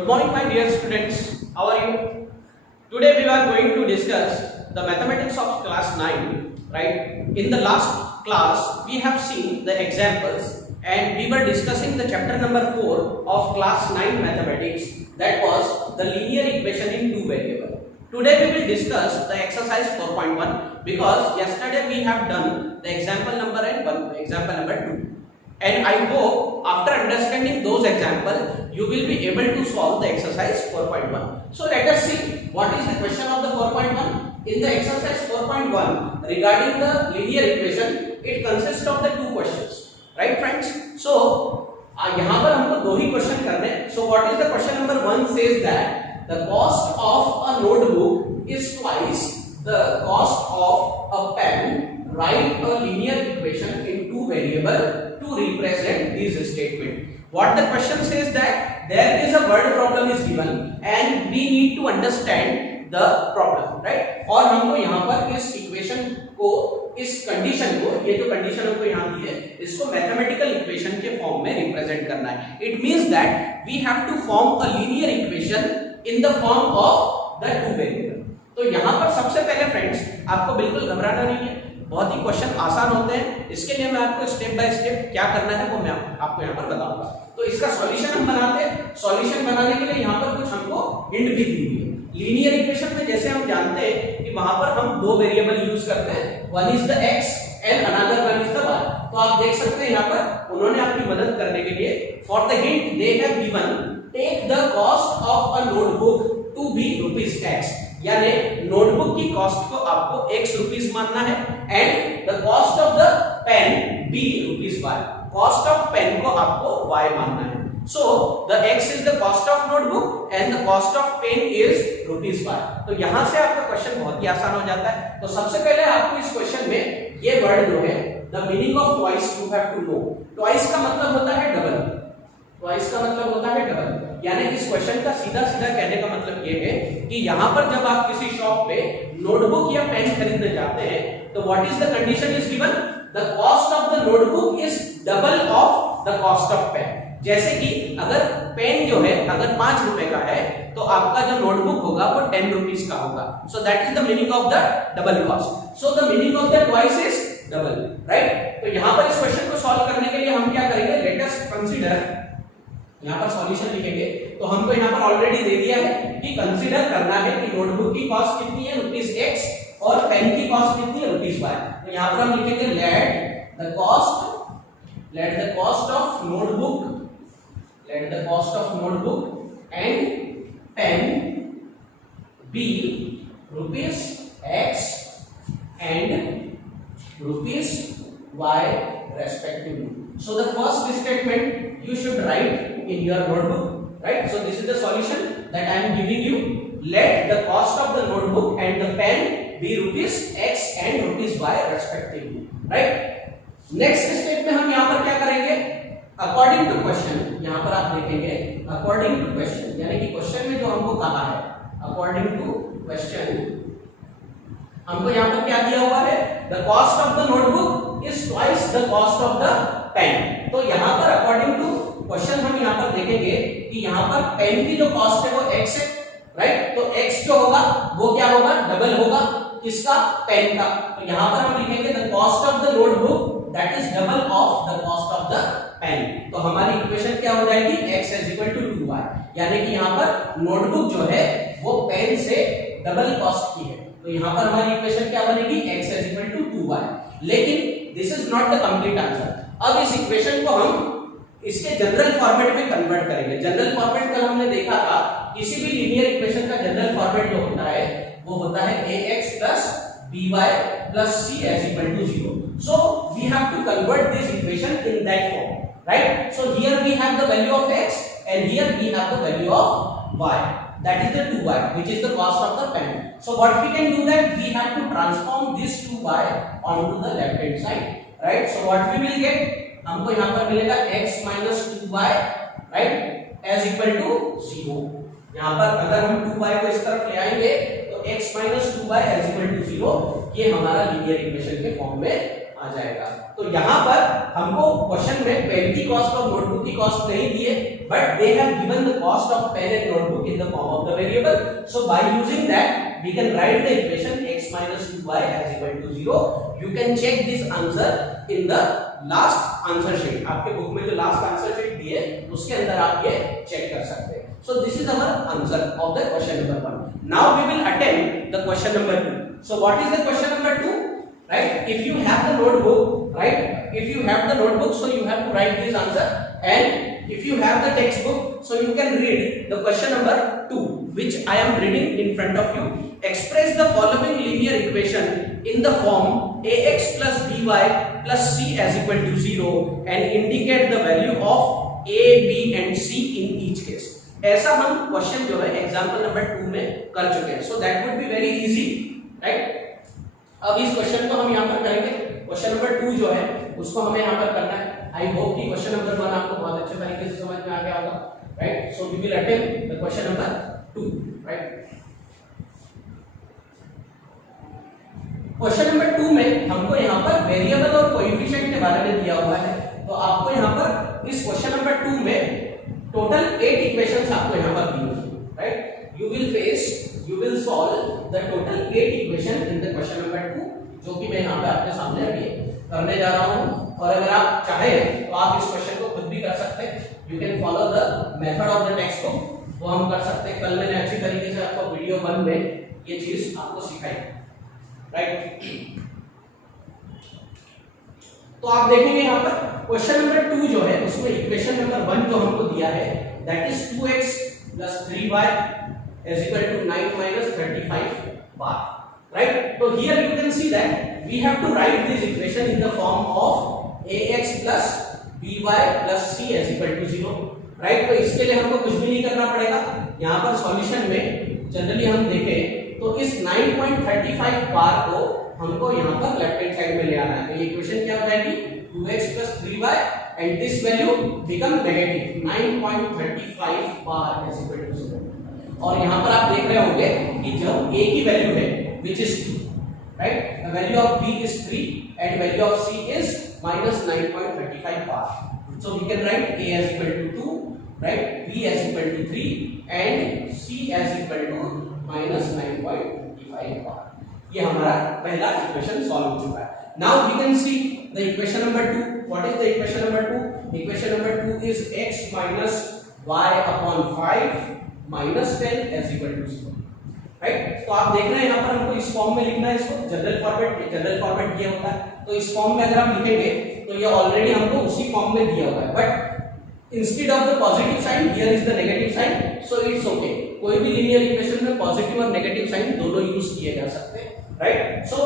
Good morning, my dear students. How are you? Today we are going to discuss the mathematics of class 9. Right? In the last class, we have seen the examples and we were discussing the chapter number 4 of class 9 mathematics, that was the linear equation in two variables. Today we will discuss the exercise 4.1 because yesterday we have done the example number 2. And I hope after understanding those examples, you will be able to solve the exercise 4.1. So let us see what is the question of the 4.1. In the exercise 4.1 regarding the linear equation, it consists of the two questions, right friends? So यहाँ पर हमको दो ही question करने हैं. So what is the question number 1 says that the cost of a notebook is twice the cost of a pen. Write a linear equation in two variables to represent this statement. What the question says that there is a word problem is given and we need to understand the problem, right? और हमको यहाँ पर इस equation को, इस condition को, ये जो कंडीशन हमको यहाँ दी है, इसको मैथमेटिकल इक्वेशन के फॉर्म में रिप्रेजेंट करना है. It means that we have to form a linear equation in the form of the two variable. तो यहाँ पर सबसे पहले फ्रेंड्स आपको बिल्कुल घबराना नहीं है, बहुत ही क्वेश्चन आसान होते हैं. इसके लिए मैं आपको स्टेप बाय स्टेप क्या करना है वो मैं आपको यहाँ पर बताऊंगा. तो इसका सॉल्यूशन हम बनाते हैं. सॉल्यूशन बनाने के लिए यहाँ पर कुछ हमको हिंट भी दी हुई है. लीनियर इक्वेशन में जैसे हम जानते हैं कि वहां पर हम दो वेरिएबल यूज करते हैं, one is the x and another one is the y. तो आप देख सकते हैं यहाँ पर उन्होंने आपकी मदद करने के लिए for the hint they have given take the cost of a notebook to be ₹x. यानी नोटबुक की कॉस्ट को आपको x रुपीस मानना है and the cost of the pen be ₹y. Cost of pen को आपको y मानना है. So the x is the cost of notebook and the cost of pen is ₹y. तो यहां से आपका क्वेश्चन बहुत ही आसान हो जाता है. तो सबसे पहले आपको इस क्वेश्चन में ये वर्ड जो है the meaning of twice you have to know. twice का मतलब होता है डबल. twice का मतलब होता है डबल. यानी इस क्वेश्चन का सीधा सीधा कहने का मतलब ये है कि यहाँ पर जब आप किसी शॉप पे नोटबुक या पेन खरीदने जाते हैं तो what is the condition is given, the cost of the notebook is double of the cost of pen. जैसे कि अगर पेन जो है अगर 5 रुपए का है तो आपका जो नोटबुक होगा वो 10 रुपीस का होगा. So that is the meaning of the double cost. So the meaning of the twice is double, right? तो यहाँ पर इस क्वेश्चन को सॉल्व करने के लिए हम क्या करेंगे, लेट अस कंसीडर. यहाँ पर सॉल्यूशन लिखेंगे तो हमको यहाँ पर ऑलरेडी दे दिया है कि कंसीडर करना है कि नोटबुक की कॉस्ट कितनी है ₹x और पेन की कॉस्ट कितनी है ₹y. तो यहाँ पर हम लिखेंगे let the cost of notebook and pen be ₹x and ₹y respectively. So the first statement you should write in your notebook, right? So this is the solution that I am giving you. Let the cost of the notebook and the pen be ₹x and ₹y respectively, right? Next step में हम यहाँ पर क्या करेंगे, according to question. यहाँ पर आप देखेंगे अकॉर्डिंग टू क्वेश्चन, यानी कि क्वेश्चन में जो हमको कहा है अकॉर्डिंग टू क्वेश्चन, हमको यहाँ पर क्या दिया हुआ है, the cost of the notebook is twice the cost of the pen. तो यहाँ पर अकॉर्डिंग टू क्वेश्चन हम यहाँ पर देखेंगे कि यहाँ पर पेन की जो कॉस्ट है वो x है, राइट? तो x जो होगा वो क्या होगा, डबल होगा किसका, पेन का. तो यहाँ पर हम लिखेंगे the cost of the notebook that is double of the cost of the pen. तो हमारी इक्वेशन क्या हो जाएगी, x is equal to 2y. यानी कि यहाँ पर नोटबुक जो है वो पेन से डबल कॉस्ट की है. तो यहाँ पर हमारी इक्वेशन क्या बनेगी, x is equal to 2y. लेकिन this is not the complete answer. अब इस इक्वेशन को हम इसके जनरल फॉर्मेट में कन्वर्ट करेंगे. जनरल फॉर्मेट कल हमने देखा था, किसी भी लीनियर इक्वेशन का जनरल फॉर्मेट जो होता है वो होता है ax plus by plus c is equal to 0. So we have to convert this equation in that form, right? So here we have the value of x and here we have the value of y, that is the 2y, which is the cost of the pen. So what we can do that we have to transform this 2y onto the left hand side, right? So what we will get, हमको यहाँ पर मिलेगा x minus 2y, right, as equal to 0. यहाँ पर अगर हम 2y को इस तरफ ले आएंगे तो x minus 2y as equal to 0, ये हमारा लीनियर इक्वेशन के फॉर्म में आ जाएगा। तो यहाँ पर हमको क्वेश्चन में पेन की कॉस्ट और नोटबुक की कॉस्ट नहीं दिए, but they have given the cost of pen and notebook in the form of the variable. So by using that we can write the equation x minus 2y as equal to 0. You can check this answer in the last answer sheet. आपके book में जो last answer sheet दी है उसके अंदर आप ये check कर सकते हैं। So this is our answer of the question number 1. Now we will attempt the question number 2. So what is the question number 2? Right? If you have the notebook, right? If you have the notebook, so you have to write this answer, and if you have the textbook, so you can read the question number 2, which I am reading in front of you. Express the following linear equation in the form ax plus by plus c as equal to 0 and indicate the value of a, b and c in each case. ऐसा हम question जो है example number 2 में कर चुके हैं। So that would be very easy, right. अब इस क्वेश्चन को हम यहाँ पर करेंगे। क्वेश्चन नंबर 2 जो है उसको हमें यहाँ पर करना है। आई होप कि क्वेश्चन नंबर 1 आपको बहुत अच्छे तरीके से समझ में आ गया होगा, right. So we will attempt the question number 2, right. Question number 2 में हमको यहाँ पर वेरिएबल और कोएफिशिएंट के बारे में दिया हुआ है। तो आपको यहाँ पर इस क्वेश्चन नंबर 2 में टोटल 8 इक्वेशंस आपको यहाँ पर दी हुई है, right. You will solve the total 8 equation in the question number 2, जो कि मैं यहाँ पे आपके सामने अभी करने जा रहा हूँ। और अगर आप चाहें तो आप इस क्वेश्चन को खुद भी कर सकते हैं। You can follow the method of the text book, वो हम कर सकते हैं। कल मैंने अच्छी तरीके से आपको वीडियो 1 में ये चीज आपको सिखाई, राइट। तो आप देखेंगे यहाँ पर क्वेश्चन नंबर 2 जो है उसमें इक्वेशन नंबर 1 जो हमको दिया है that is 2x plus 3y is equal to 9 minus 35 bar, right? So here you can see that we have to write this equation in the form of ax plus by plus c is equal to 0, right? तो इसके लिए हमको कुछ भी नहीं करना पड़ेगा। यहाँ पर सॉल्यूशन में जनरली हम देखें तो इस 9.35 बार को हमको यहाँ पर लेफ्ट हैंड साइड में ले आना है। तो ये इक्वेशन क्या हो जाएगी 2x plus 3y and this value become negative 9.35 bar is equal to 0। और यहाँ पर आप देख रहे होंगे कि जब a की वैल्यू है which is 2, right? The value of b is 3 and value of c is minus 9.35 bar. So we can write a as equal to 2, right? b as equal to 3 and c as equal to minus 9.35 bar. ये हमारा पहला equation solve हो चुका है। Now we can see the equation number 2. What is the equation number 2? Equation number 2 is x minus y upon 5 minus 10 is equal to 0. Right? तो आप देख रहे हैं यहाँ पर हमको इस फॉर्म में लिखना है इसको। जनरल फॉर्मेट ये होता है। तो इस फॉर्म में अगर हम लिखेंगे तो ये ऑलरेडी हमको उसी फॉर्म में दिया हुआ है, but instead of the positive sign here is the negative sign, so it's okay. कोई भी लीनियर इक्वेशन में पॉजिटिव और नेगेटिव साइन दोनों यूज किए जा सकते हैं, right? So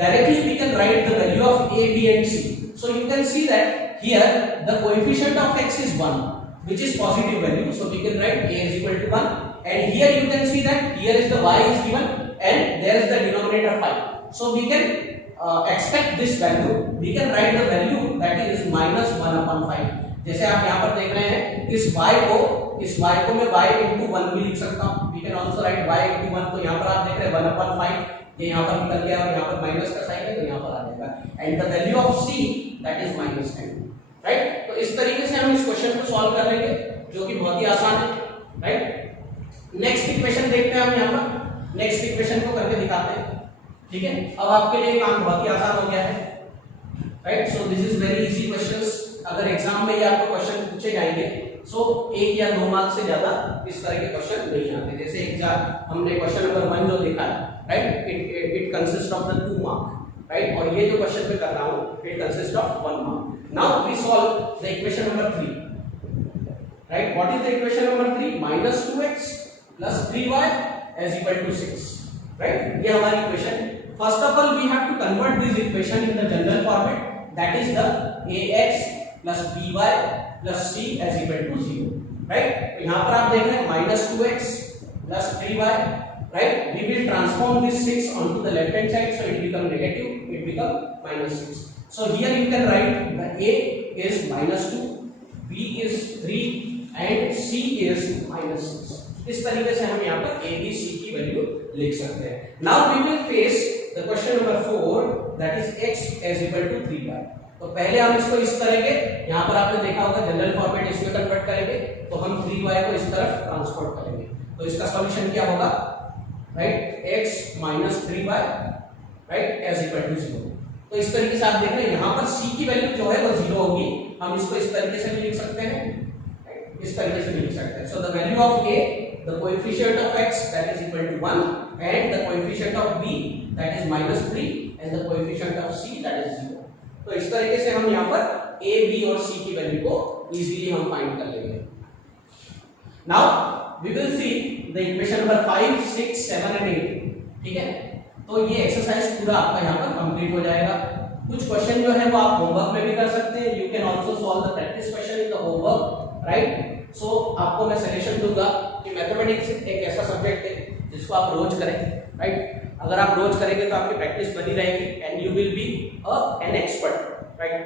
directly we can write the value of a, b and c. So you can see that here the coefficient of x is 1, which is positive value. So we can write a is equal to 1, and here you can see that here is the y is given and there is the denominator 5. So we can expect this value. We can write the value that is minus 1 upon 5. जैसे आप यहाँ पर देख रहे हैं इस y को मैं y into 1 भी लिख सकता हूँ। We can also write y into 1. तो यहाँ पर आप देख रहे हैं 1 upon 5, ये यहाँ पर निकल गया और यहाँ पर माइनस का साइन है तो यहाँ पर आ जाएगा। And the value of c that is minus 10, right. तो इस तरीके से हम इस क्वेश्चन को सॉल्व कर लेंगे, जो कि बहुत ही आसान है, राइट। नेक्स्ट इक्वेशन देखते हैं हम यहाँ पर। नेक्स्ट इक्वेशन को करके दिखाते हैं, ठीक है। अब आपके लिए काम बहुत ही आसान हो गया है, right. So this is very easy questions. अगर एग्जाम में ये आपको क्वेश्चन पूछे जाएंगे सो 1 या 2 मार्क्स से ज्यादा इस तरह के क्वेश्चन नहीं आते। जैसे एग्जाम हमने क्वेश्चन नंबर 1 जो देखा है, right, it consist of the 2 mark, right. और ये जो क्वेश्चन मैं कर रहा हूं it consist of 1 mark. Now we solve the equation number 3, right. What is the equation number 3? minus 2x plus 3y is equal to 6, right. ये हमारी equation. First of all we have to convert this equation in the general format, that is the ax plus by plus c is equal to 0, right? तो यहाँ पर आप देख रहे हैं minus 2x plus 3y, right? We will transform this 6 onto the left hand side, so it become negative, it become minus 6. So here you can write the a is minus 2, b is 3 and c is minus 6. इस तरीके से हम यहाँ पर a b c की value लिख सकते हैं। Now we will face the question number 4, that is x as equal to 3y। तो पहले हम इसको इस तरह के, यहाँ पर आपने देखा होगा जनरल फॉर्मेट इसमें कन्वर्ट करेंगे, तो हम 3y को इस तरफ ट्रांसपोर्ट करेंगे, तो इसका सॉल्यूशन क्या होगा, right, x minus 3y, right, as equal to 0। तो इस तरीके से आप देख रहे हैं यहाँ पर c की वैल्यू जो है वो 0 होगी, हम इसको इस तरीके से भी लिख सकते हैं, इस तरीके से भी लिख सकते हैं। So the value of a, the coefficient of x that is equal to 1 and the coefficient of b that is -3 and the coefficient of c that is 0। तो इस तरीके से हम यहाँ पर a, b और c की वैल्यू को इजीली हम फाइंड कर लेंगे। Now we will see the equation number 5, 6, 7 and 8। ठीक है, तो ये एक्सरसाइज पूरा आपका यहाँ पर कंप्लीट हो जाएगा। कुछ क्वेश्चन जो है वो आप होमवर्क में भी कर सकते हैं, you can also solve the practice question in the homework, right. So आपको मैं सजेशन दूंगा कि मैथमेटिक्स एक ऐसा सब्जेक्ट है जिसको आप रोज करें, राइट। अगर आप रोज करेंगे तो आपकी प्रैक्टिस बनी रहेगी and you will be an expert, right.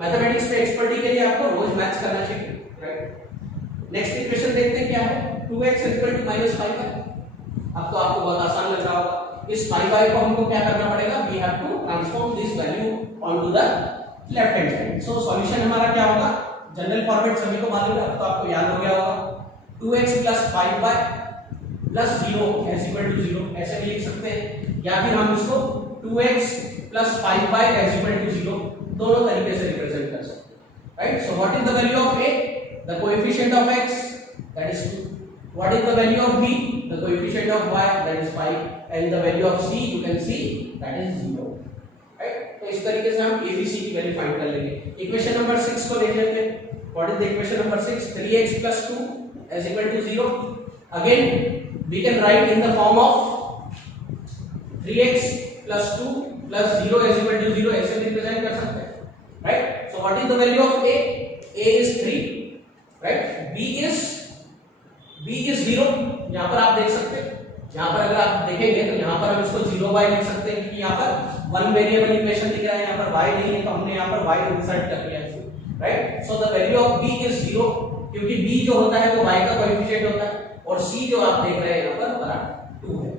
Mathematics में एक्सपर्टी के लिए आपको रोज मैथ्स करना चाहिए, राइट। नेक्स्ट इक्वेशन देखते हैं क्या है, 2x -5y। अब तो आपको बहुत आसान लग रहा होगा, इस 5y को हमको क्या करना पड़ेगा, we have to transform this value onto the left hand side. So solution हमारा क्या होगा, जनरल फॉर्मेट सभी को मालूम है, अब तो आपको याद हो गया होगा, 2x + 5y + 0 is equal to 0, ऐसे भी लिख सकते हैं, या फिर हम इसको 2x + 5y is equal to 0 दोनों तरीके से रिप्रेजेंट कर सकते हैं, right. So what is the value of a, the coefficient of x that is 2, what is the value of b, the coefficient of y that is 5, and the value of c you can see that is 0, right। तो इस तरीके से हम a b c की value find कर लेंगे। Equation number 6 को देख लेते हैं, what is the equation number 6, 3x + 2 is equal to 0। again we can write in the form of 3x + 2 + 0 is equal to 0, ऐसे भी रिप्रेजेंट कर सकते हैं, right। so what is the value of a is 3, right, b is 0, यहाँ पर आप देख सकते हैं, यहाँ पर अगर आप देखेंगे तो यहाँ पर हम इसको 0y लिख सकते हैं, क्योंकि यहाँ पर वन वेरिएबल इक्वेशन दिख रहा है, यहाँ पर y नहीं है, तो हमने यहाँ पर y इंसर्ट कर लिया है, right. So the value of b is 0, क्योंकि b जो होता है वो y का कोएफिशिएंट होता है, और c जो आप देख रहे हैं यहाँ पर हमारा 2 है,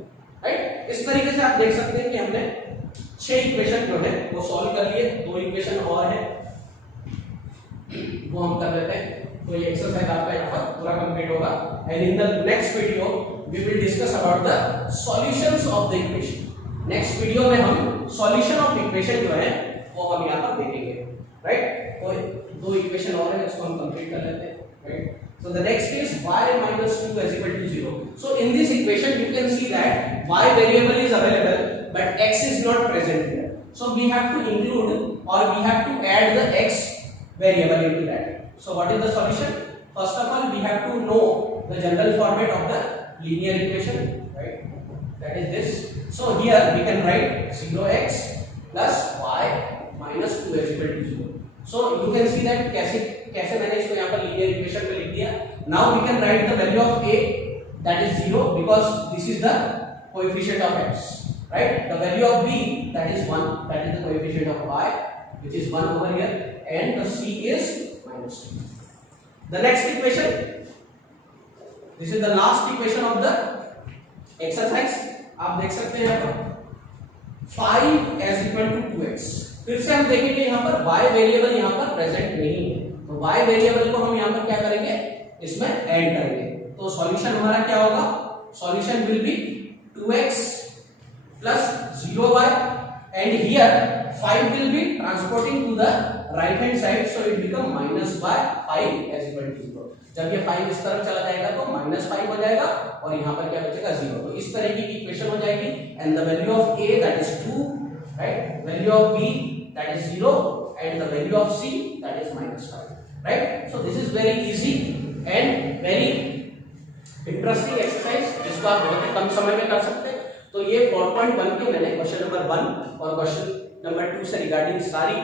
राइट। इस तरीके से आप देख सकते हैं कि हमने 6 इक्वेशन जो है वो सॉल्व कर लिए, 2 इक्वेशन और है वो हम कर लेते हैं। तो ये एक्सरसाइज आपका यहाँ पर पूरा कंप्लीट होगा, and in the next video we will discuss about the solutions of the equation. Next video में हम सॉल्यूशन ऑफ इक्वेशन जो है वो हम यहाँ पर देखेंगे, राइट। तो 2 इक्वेशन और है, इसको हम कंप्लीट कर लेते हैं, right. So the next is y - 2 is equal to 0. So in this equation you can see that y variable is available but x is not present here. So we have to include or we have to add the x variable into that. So what is the solution? First of all we have to know the general format of the linear equation, right? That is this. So here we can write 0x plus y minus 2 is equal to 0. So you can see that कैसे मैंने इसको यहाँ पर linear equation में लिख दिया। Now we can write the value of a that is 0 because this is the coefficient of x, right? The value of b that is 1, that is the coefficient of y, which is 1 over here, and the c is -2. The next equation, this is the last equation of the exercise. आप देख सकते हैं यहाँ पर 5 is equal to 2x। फिर से हम देखेंगे यहाँ पर y वेरिएबल यहाँ पर प्रेजेंट नहीं है, तो y वेरिएबल को हम यहाँ पर क्या करेंगे, इसमें ऐड करेंगे। तो सॉल्यूशन हमारा क्या होगा, solution will be 2x plus 0y and here 5 will be transporting to the right hand side, so it become minus by 5 as equal to 0। जब ये 5 इस तरफ चला जाएगा तो -5 हो जाएगा और यहाँ पर क्या बचेगा 0। तो इस तरह की इक्वेशन हो जाएगी, and the value of a that is 2, right, value of b that is 0 and the value of c that is -5, right। So this is very easy and very interesting exercise जिसको आप बहुत ही कम समय में कर सकते हैं। तो ये 4.1 के मैंने क्वेश्चन नंबर 1 और क्वेश्चन नंबर 2 से रिगार्डिंग सारी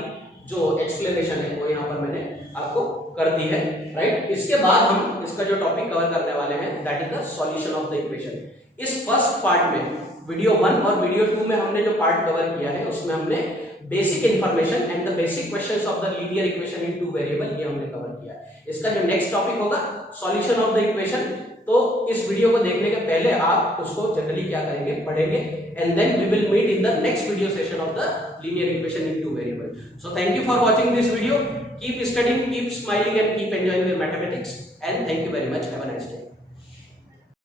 जो एक्सप्लेनेशन है वो यहाँ पर मैंने आपको कर दी है, राइट। इसके बाद हम इसका जो टॉपिक कवर करने वाले हैं that is the solution of the equation. इस फर्स्ट पार्ट में वीडियो 1 और वीडियो 2 में हमने जो पार्ट कवर किया है उसमें हमने basic information and the basic questions of the linear equation in 2 variable ये हमने कवर किया। इसका जो नेक्स्ट टॉपिक होगा सॉल्यूशन ऑफ द इक्वेशन तो इस वीडियो को देखने के पहले आप उसको जनरली क्या करेंगे, पढ़ेंगे, and then we will meet in the next video session of the linear equation in two variable. So thank you for watching this video. Keep studying, keep smiling and keep enjoying your mathematics, and thank you very much. Have a nice day.